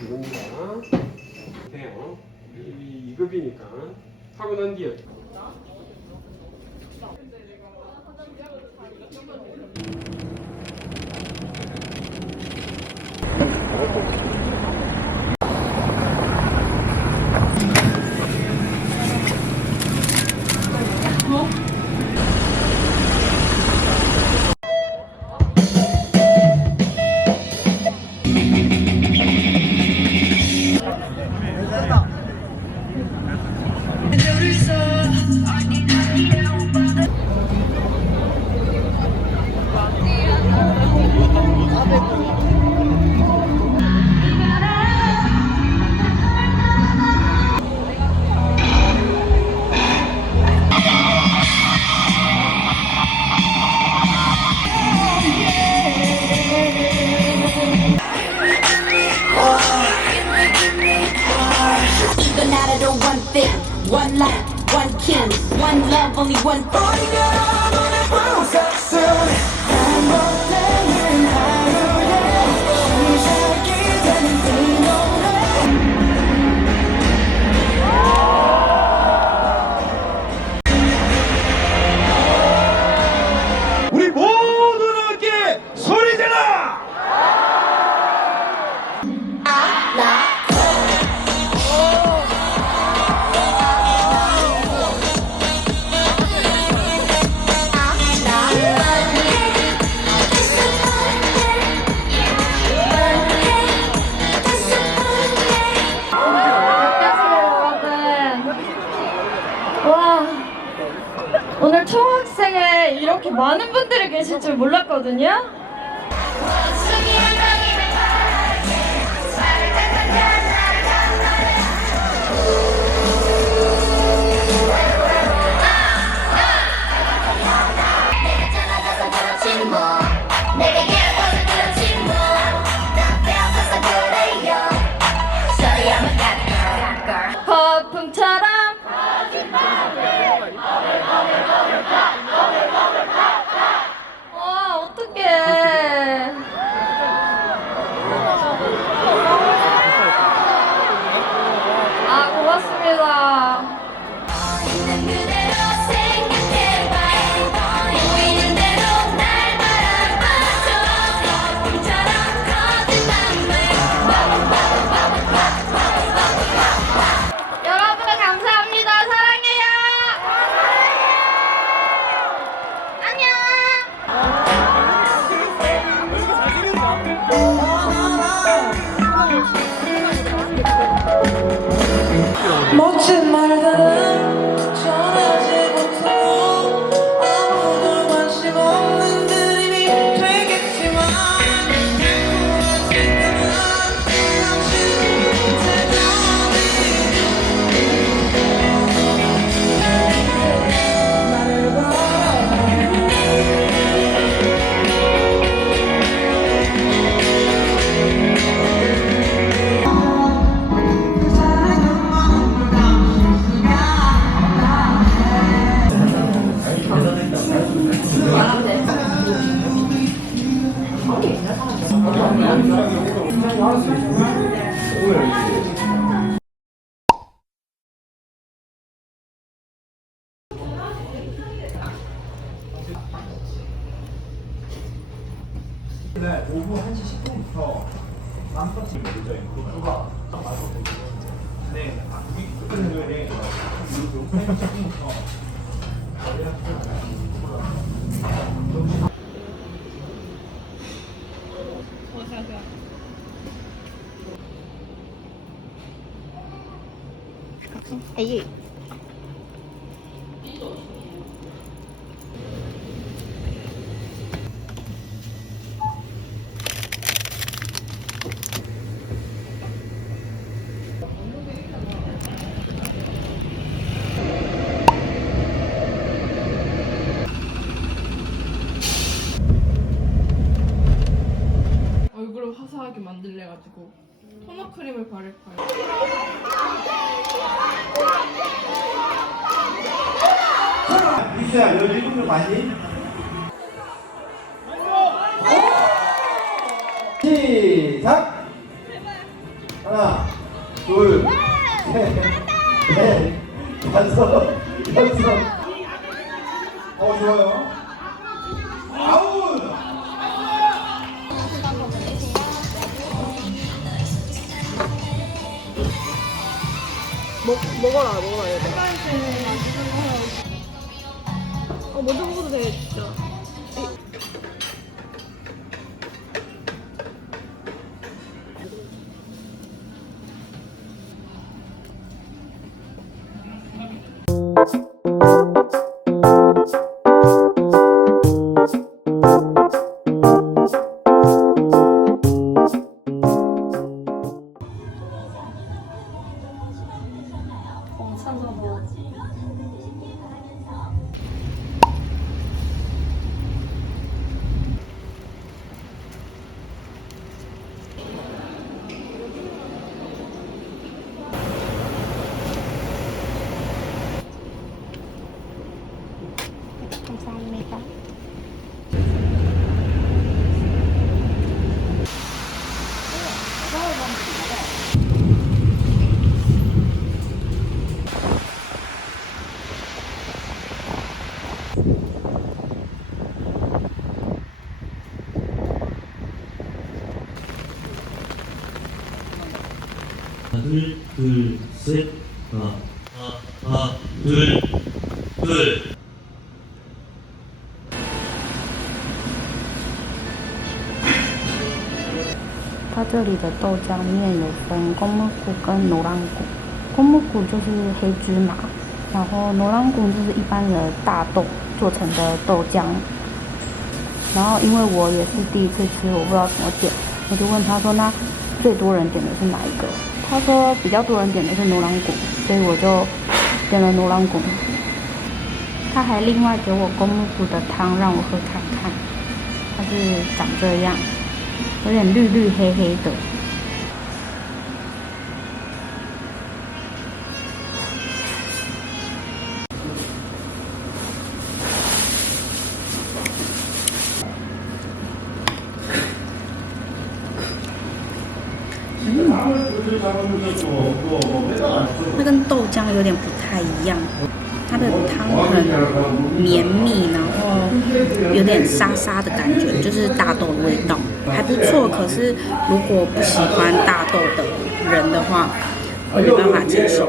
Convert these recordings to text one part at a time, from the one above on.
이겁니다. 돼요. 2급이니까 하고 난 뒤에 One life, one king, one love, only one 우리 모두 함께 소리 질러! 오늘 총학생회 이렇게 많은 분들이 계실 줄 몰랐거든요. 거품처럼 와 어떡해. 아 고맙습니다. 여러분 감사합니다. 사랑해요. 멋진 말들은 전하지 못하고 아무도 관심 없는 드림이 되겠지만 지금은 당신은 나를 바라봐. 오후 1시 10분부터 맘터치 열려 있고 누가 딱 맞아 보시면 네, 금요일에 오후 1시 10분부터 에이. 얼굴을 화사하게 만들래 가지고 토너 크림을 바를 거예요. 미수야, 너 읽은 거 맞니? 시작! 하나, 둘, 셋, 넷, 다섯, 여섯. 좋아요. 아홉. 먹어라 해야 돼. 먼저 먹어도 돼 진짜. 감사합니다. 하나, 둘, 셋. 하나, 둘, 둘. 它这里的豆浆面有分公木谷跟罗朗谷，公木谷就是黑芝麻，然后罗朗谷就是一般的大豆做成的豆浆。然后因为我也是第一次吃，我不知道怎么点，我就问他说那最多人点的是哪一个？他说比较多人点的是罗朗谷，所以我就点了罗朗谷。他还另外给我公木谷的汤让我喝看看，它是长这样。有点绿绿黑黑的。它跟豆浆有点不太一样，它的汤很绵密，然后有点沙沙的感觉，就是大豆的味道，还不错。可是如果不喜欢大豆的人的话，会没办法接受。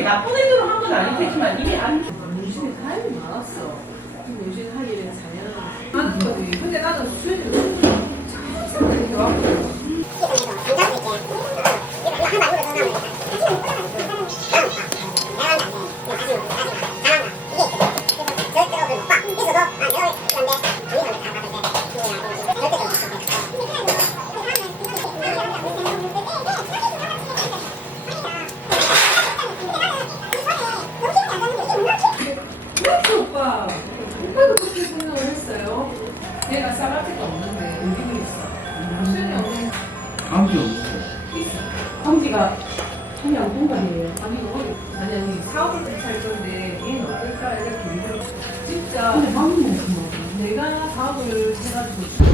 나쁜 의도로 한 건 아니겠지만 이미 안 문신이 할 일이 많았어. 문신 할 일은 자연 하는 거지. 근데 나는 수현이 항상 이렇게 왔거든. 오빠, 오빠도 그렇게 생각을 했어요. 내가 쌍화티가 없는데 의미가 있어. 수현이 없는 감기 없어요. 성지가 그냥 동갑이에요. 아니 아니 사업을 좀 살 건데 얘는 어떨까 이렇게 일을 진짜 근데 방금 없구나. 내가 사업을 해가지고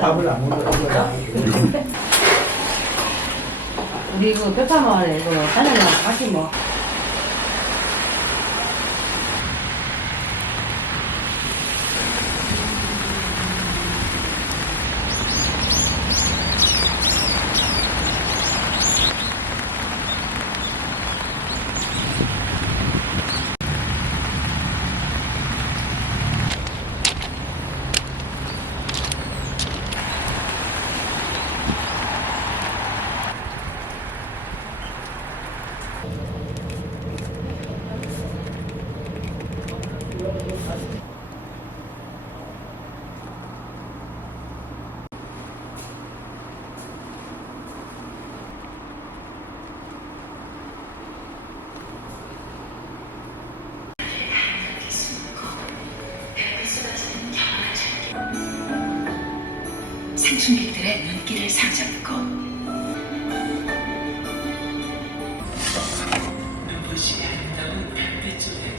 밥을 안 먹어요. 우리 그 백화마을에 그 다녀나 같이 뭐 상승객들의 눈길을 사로잡고 눈부시 아름다운 달빛줄에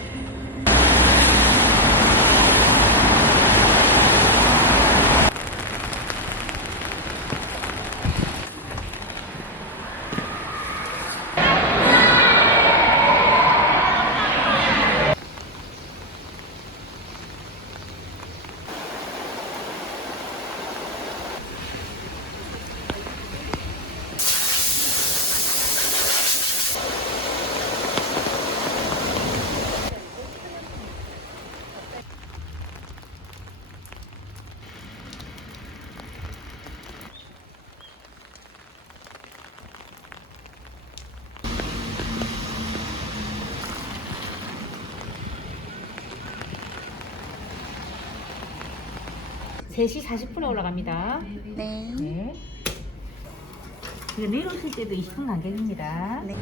3시 40분에 올라갑니다. 네. 네. 이거 내일 오실 때도 20분 간격입니다. 네.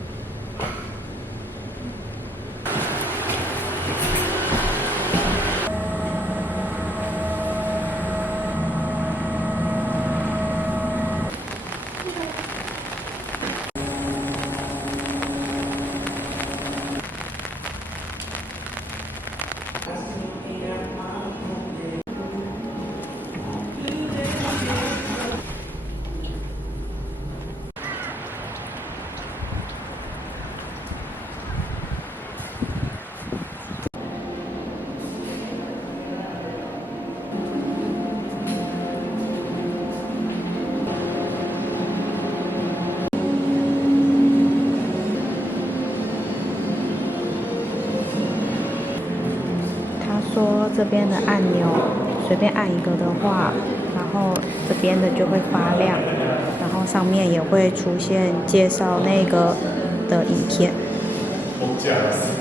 他说这边的按钮随便按一个的话，然后这边的就会发亮，然后上面也会出现介绍那个的影片。 먹지 않았습니다.